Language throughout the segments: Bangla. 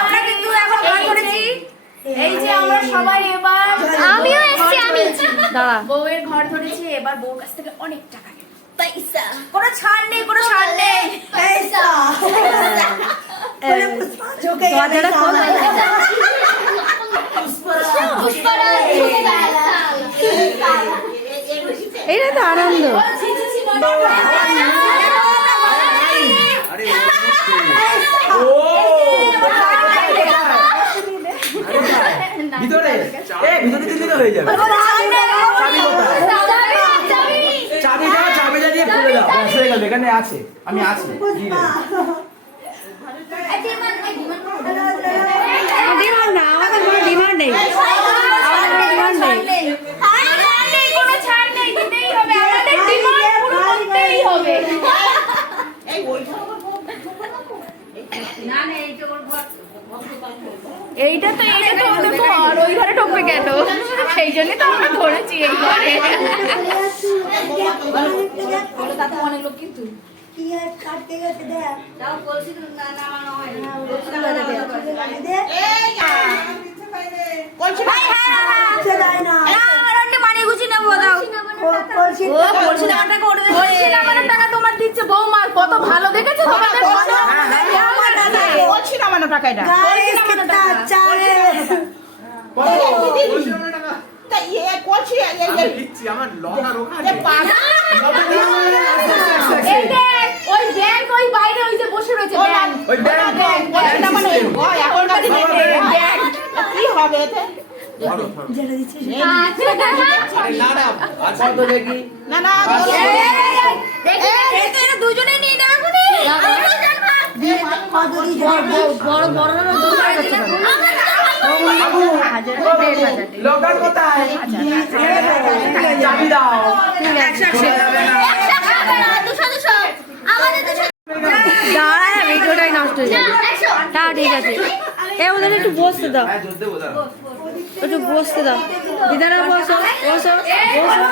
আমরা কিন্তু এখন ঘর করেছি। এই যে আমরা সবাই এবার আমিও এসেছি আমি দাঁড়া বউয়ের ঘর ধরেছি। এবার বউর কাছ থেকে অনেক টাকা নেব। পয়সা কোনো ছাড় নেই, কোনো ছাড় নেই। পয়সা দরজাটা খোল। এইটা তো আনন্দ। ভিতরে ভিতরে হয়ে যাবে। চাবি দাও, চাবিটা দিয়ে খুলে দাও। হয়ে গেল, এখানে আছে, আমি আছি। ডিমান্ড না, আমাদের কোনো ডিমান্ড নেই, আমাদের কোনো ডিমান্ড নেই। কোনো ছাড় নেই, দিতেই হবে। আমাদের ডিমান্ড পুরো করতেই হবে। এইটা তো ওদের ঘর, ওই ঘরে ঢুকবে কেন? সেই জন্য তো আমরা ধরেছি এই ঘরে। অনেক লোক কিন্তু টাকা তোমার দিচ্ছে বৌমা, কত ভালো দেখেছো তোমাদের ওই বাইরে ওই যে বসে রয়েছে কি হবে এতে? দুজনে নিয়ে নেবে। লোকাল কোথায়? চাবি দাও। দাঁড়া, ভিডিওটাই নষ্ট হয়ে যাবে। তা ঠিক আছে, ওদের একটু বসতে দাও, একটু বসতে দাও। দিদারা বসো বসো বসো।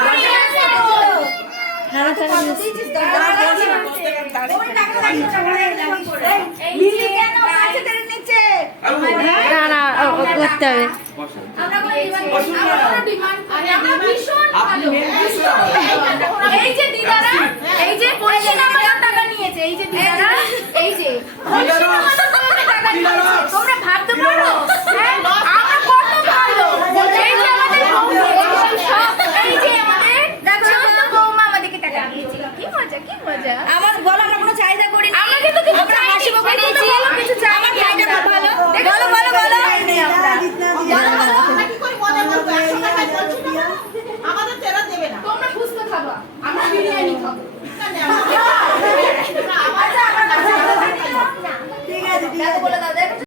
না না করতে হবে। এই যে দিদারা, এই যে 85 টাকা নিয়েছে, এই যে দিদারা, এই যে